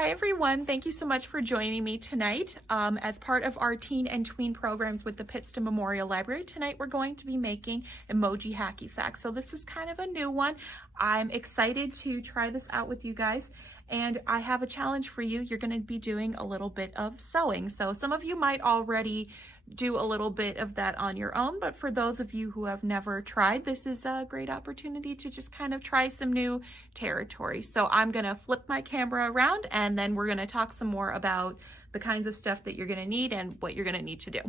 Hi everyone, thank you so much for joining me tonight. As part of our teen and tween programs with the Pittston Memorial Library, tonight we're going to be making emoji hacky sacks. So this is kind of a new one. I'm excited to try this out with you guys, and I have a challenge for you. You're going to be doing a little bit of sewing. So some of you might already do a little bit of that on your own, but for those of you who have never tried, this is a great opportunity to just kind of try some new territory. So I'm gonna flip my camera around and then we're gonna talk some more about the kinds of stuff that you're gonna need and what you're gonna need to do.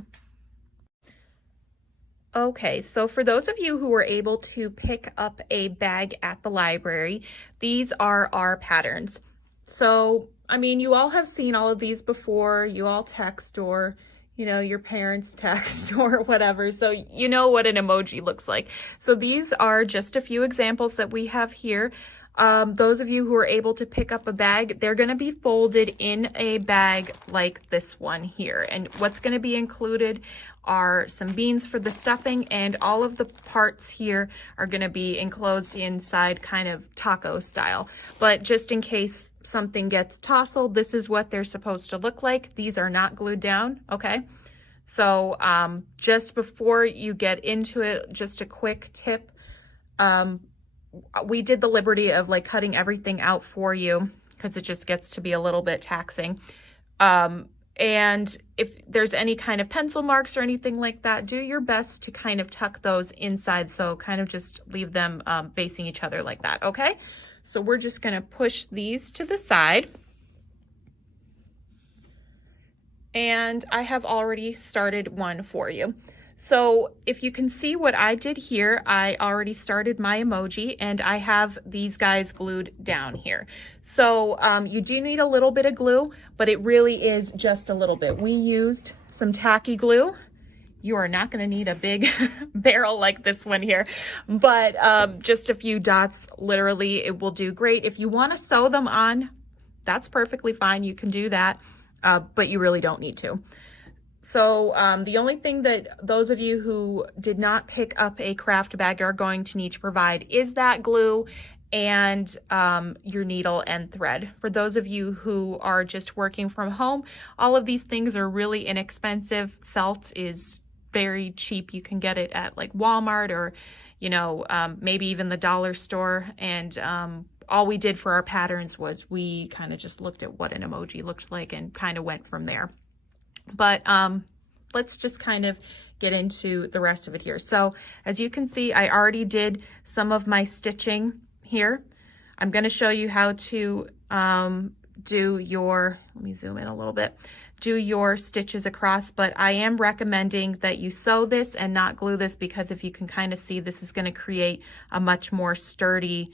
Okay, so for those of you who were able to pick up a bag at the library, these are our patterns. So, I mean, you all have seen all of these before. You all text or your parents text or whatever. So you know what an emoji looks like. So these are just a few examples that we have here. Those of you who are able to pick up a bag, they're going to be folded in a bag like this one here. And what's going to be included are some beans for the stuffing, and all of the parts here are going to be enclosed inside kind of taco style. But just in case something gets tousled, this is what they're supposed to look like. These are not glued down, okay? So just before you get into it, just a quick tip. We did the liberty of like cutting everything out for you because it just gets to be a little bit taxing. And if there's any kind of pencil marks or anything like that, do your best to kind of tuck those inside. So kind of just leave them facing each other like that, okay? So we're just gonna push these to the side. And I have already started one for you. So if you can see what I did here, I already started my emoji and I have these guys glued down here. So you do need a little bit of glue, but it really is just a little bit. We used some Tacky Glue. You are not going to need a big barrel like this one here, but just a few dots, literally, it will do great. If you want to sew them on, that's perfectly fine. You can do that, but you really don't need to. So the only thing that those of you who did not pick up a craft bag are going to need to provide is that glue and your needle and thread. For those of you who are just working from home, all of these things are really inexpensive. Felt is very cheap. You can get it at like Walmart or, maybe even the dollar store. And all we did for our patterns was we kind of just looked at what an emoji looked like and kind of went from there. But let's just kind of get into the rest of it here. So as you can see, I already did some of my stitching here. I'm going to show you how to do your, let me zoom in a little bit, do your stitches across, but I am recommending that you sew this and not glue this, because if you can kind of see, this is going to create a much more sturdy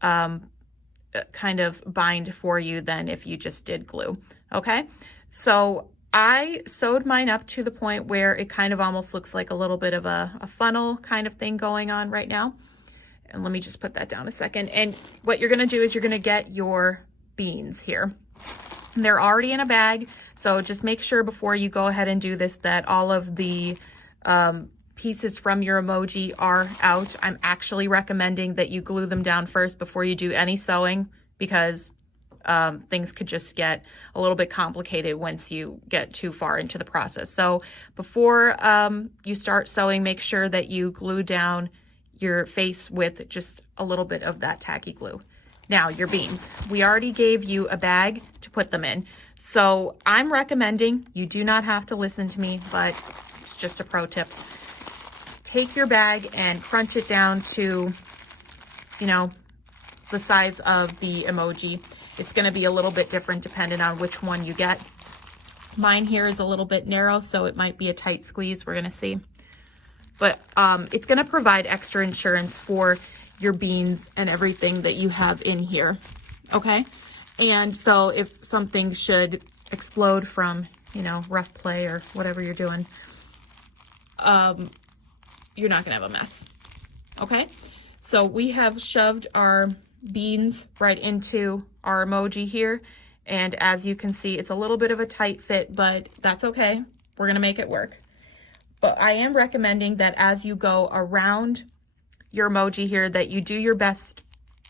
kind of bind for you than if you just did glue. Okay, so I sewed mine up to the point where it kind of almost looks like a little bit of a funnel kind of thing going on right now. And let me just put that down a second. And what you're going to do is you're going to get your beans here. They're already in a bag, so just make sure before you go ahead and do this that all of the pieces from your emoji are out. I'm actually recommending that you glue them down first before you do any sewing, because things could just get a little bit complicated once you get too far into the process. So before you start sewing, make sure that you glue down your face with just a little bit of that Tacky Glue. Now, your beans. We already gave you a bag to put them in. So I'm recommending, you do not have to listen to me, but it's just a pro tip. Take your bag and crunch it down to, the size of the emoji. It's going to be a little bit different depending on which one you get. Mine here is a little bit narrow, so it might be a tight squeeze. We're going to see. But it's going to provide extra insurance for your beans and everything that you have in here. Okay? And so if something should explode from, rough play or whatever you're doing, you're not going to have a mess. Okay? So we have shoved our beans right into our emoji here, and as you can see, it's a little bit of a tight fit, but that's okay. We're gonna make it work. But I am recommending that as you go around your emoji here, that you do your best,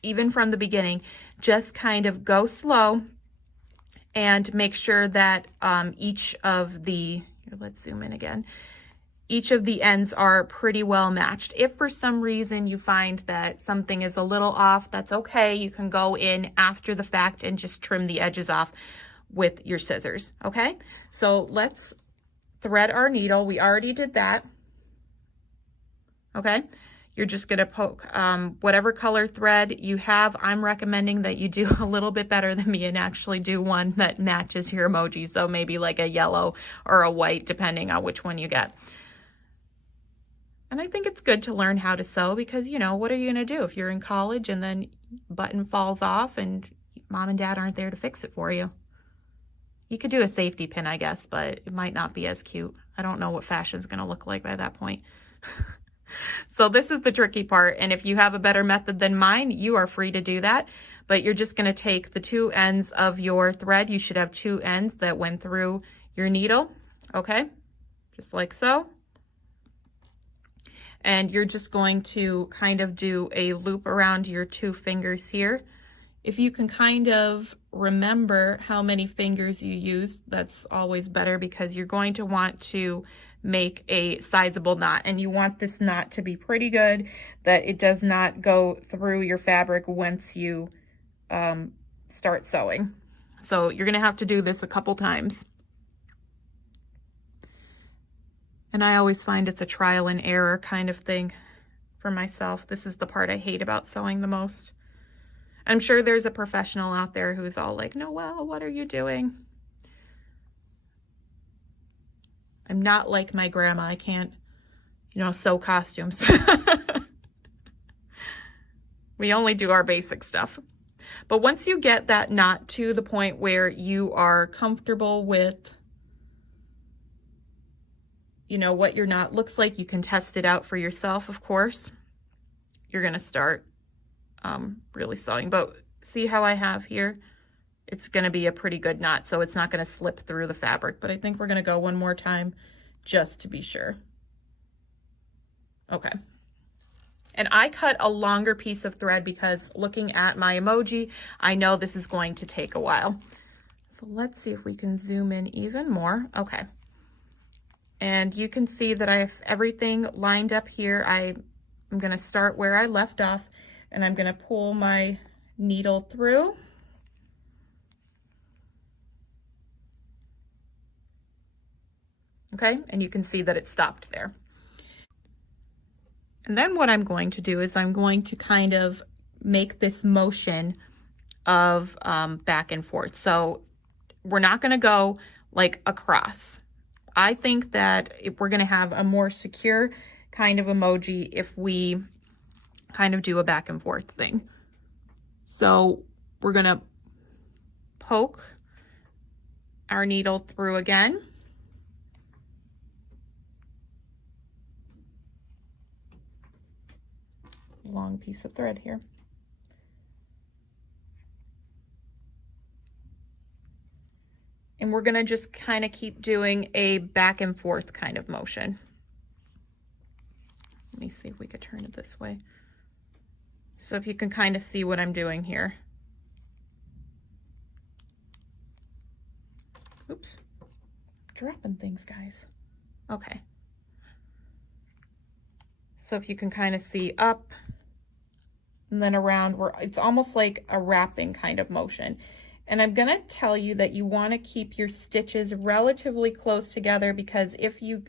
even from the beginning, just kind of go slow and make sure that each of the, here, let's zoom in again, each of the ends are pretty well matched. If for some reason you find that something is a little off, that's okay. You can go in after the fact and just trim the edges off with your scissors, okay? So let's thread our needle. We already did that, okay? You're just gonna poke whatever color thread you have. I'm recommending that you do a little bit better than me and actually do one that matches your emoji. So maybe like a yellow or a white, depending on which one you get. And I think it's good to learn how to sew because, you know, what are you gonna do if you're in college and then button falls off and mom and dad aren't there to fix it for you? You could do a safety pin, I guess, but it might not be as cute. I don't know what fashion's gonna look like by that point. So this is the tricky part, and if you have a better method than mine, you are free to do that. But you're just gonna take the two ends of your thread. You should have two ends that went through your needle, okay? Just like so. And you're just going to kind of do a loop around your two fingers here. If you can kind of remember how many fingers you used, that's always better because you're going to want to make a sizable knot, and you want this knot to be pretty good, that it does not go through your fabric once you start sewing. So you're gonna have to do this a couple times. And I always find it's a trial and error kind of thing for myself. This is the part I hate about sewing the most. I'm sure there's a professional out there who's all like, Noelle, what are you doing? I'm not like my grandma. I can't, you know, sew costumes. We only do our basic stuff. But once you get that knot to the point where you are comfortable with, you know, what your knot looks like, you can test it out for yourself, of course. You're gonna start really sewing. But see how I have here? It's gonna be a pretty good knot, so it's not gonna slip through the fabric. But I think we're gonna go one more time just to be sure. Okay. And I cut a longer piece of thread because looking at my emoji, I know this is going to take a while. So let's see if we can zoom in even more. Okay. And you can see that I have everything lined up here. I'm gonna start where I left off, and I'm gonna pull my needle through. Okay, and you can see that it stopped there. And then what I'm going to do is I'm going to kind of make this motion of back and forth. So we're not gonna go like across. I think that if we're gonna have a more secure kind of emoji if we kind of do a back and forth thing. So we're gonna poke our needle through again. Long piece of thread here. And we're gonna just kind of keep doing a back and forth kind of motion. Let me see if we could turn it this way. So if you can kind of see what I'm doing here. Oops, dropping things, guys. Okay. So if you can kind of see up and then around, where it's almost like a wrapping kind of motion. And I'm gonna tell you that you wanna keep your stitches relatively close together, because if you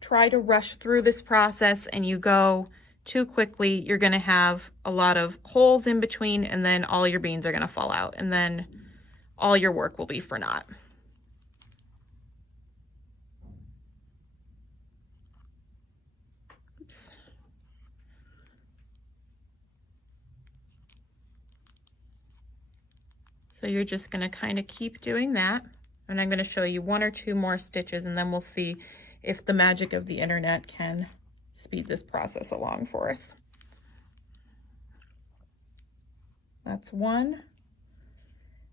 try to rush through this process and you go too quickly, you're gonna have a lot of holes in between, and then all your beans are gonna fall out, and then all your work will be for naught. So you're just gonna kind of keep doing that. And I'm gonna show you one or two more stitches, and then we'll see if the magic of the internet can speed this process along for us. That's one.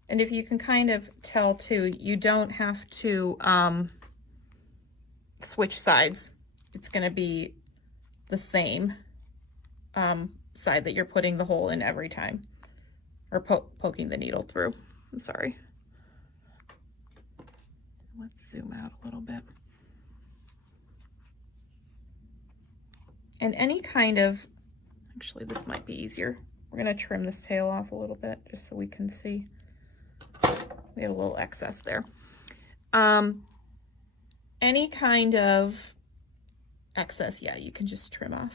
And if you can kind of tell too, you don't have to switch sides. It's gonna be the same side that you're putting the hole in every time. Or poking the needle through. I'm sorry. Let's zoom out a little bit. And any kind of, actually this might be easier. We're gonna trim this tail off a little bit just so we can see. We had a little excess there. Any kind of excess, yeah, you can just trim off.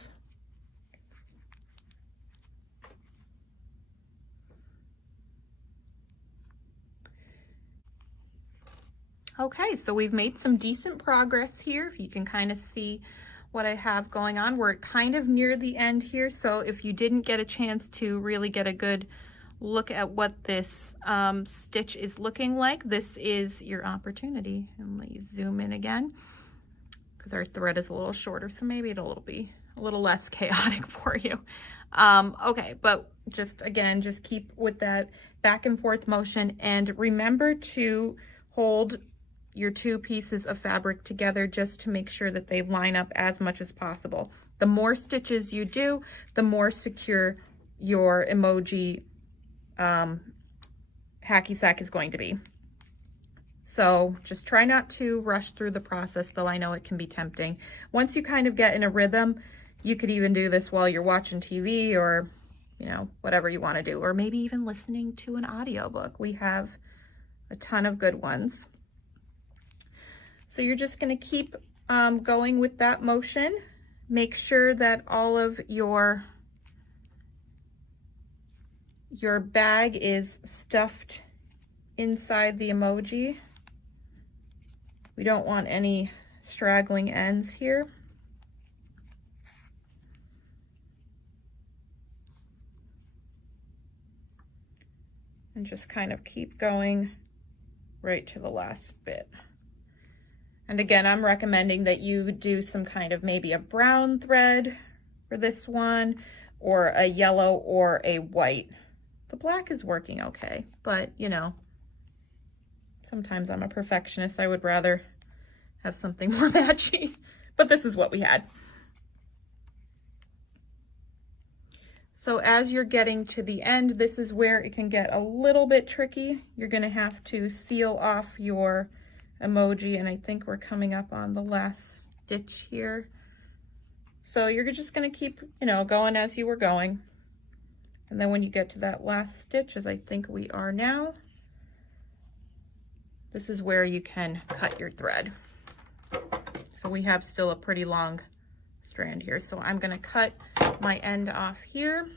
Okay, so we've made some decent progress here. If you can kind of see what I have going on, we're kind of near the end here. So if you didn't get a chance to really get a good look at what this stitch is looking like, this is your opportunity. And let you zoom in again, because our thread is a little shorter, so maybe it'll be a little less chaotic for you. Okay, but just again, just keep with that back and forth motion, and remember to hold your two pieces of fabric together just to make sure that they line up as much as possible. The more stitches you do, the more secure your emoji hacky sack is going to be. So just try not to rush through the process, though I know it can be tempting. Once you kind of get in a rhythm, you could even do this while you're watching TV or, you know, whatever you want to do, or maybe even listening to an audiobook. We have a ton of good ones. So you're just going to keep going with that motion. Make sure that all of your bag is stuffed inside the emoji. We don't want any straggling ends here. And just kind of keep going right to the last bit. And again, I'm recommending that you do some kind of maybe a brown thread for this one, or a yellow or a white. The black is working okay, but you know, sometimes I'm a perfectionist. I would rather have something more matchy, but this is what we had. So as you're getting to the end, this is where it can get a little bit tricky. You're gonna have to seal off your emoji, and I think we're coming up on the last stitch here. So you're just gonna keep, you know, going as you were going. And then when you get to that last stitch, as I think we are now, this is where you can cut your thread. So we have still a pretty long strand here. So I'm gonna cut my end off here.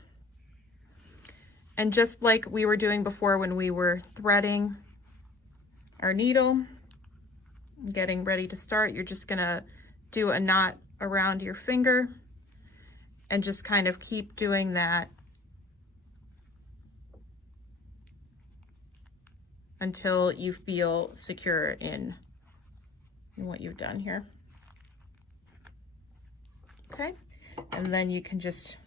And just like we were doing before when we were threading our needle, getting ready to start, you're just gonna do a knot around your finger and just kind of keep doing that until you feel secure in what you've done here. Okay, and then you can just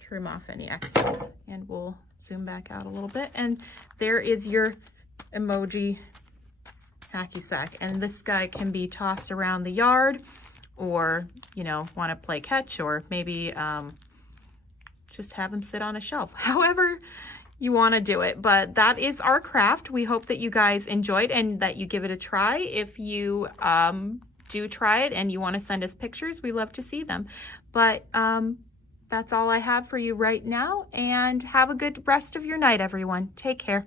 trim off any excess, and we'll zoom back out a little bit, and there is your emoji hacky sack. And this guy can be tossed around the yard, or, you know, want to play catch, or maybe just have him sit on a shelf, however you want to do it. But that is our craft. We hope that you guys enjoyed and that you give it a try. If you do try it and you want to send us pictures, we love to see them. But that's all I have for you right now, and have a good rest of your night, everyone. Take care.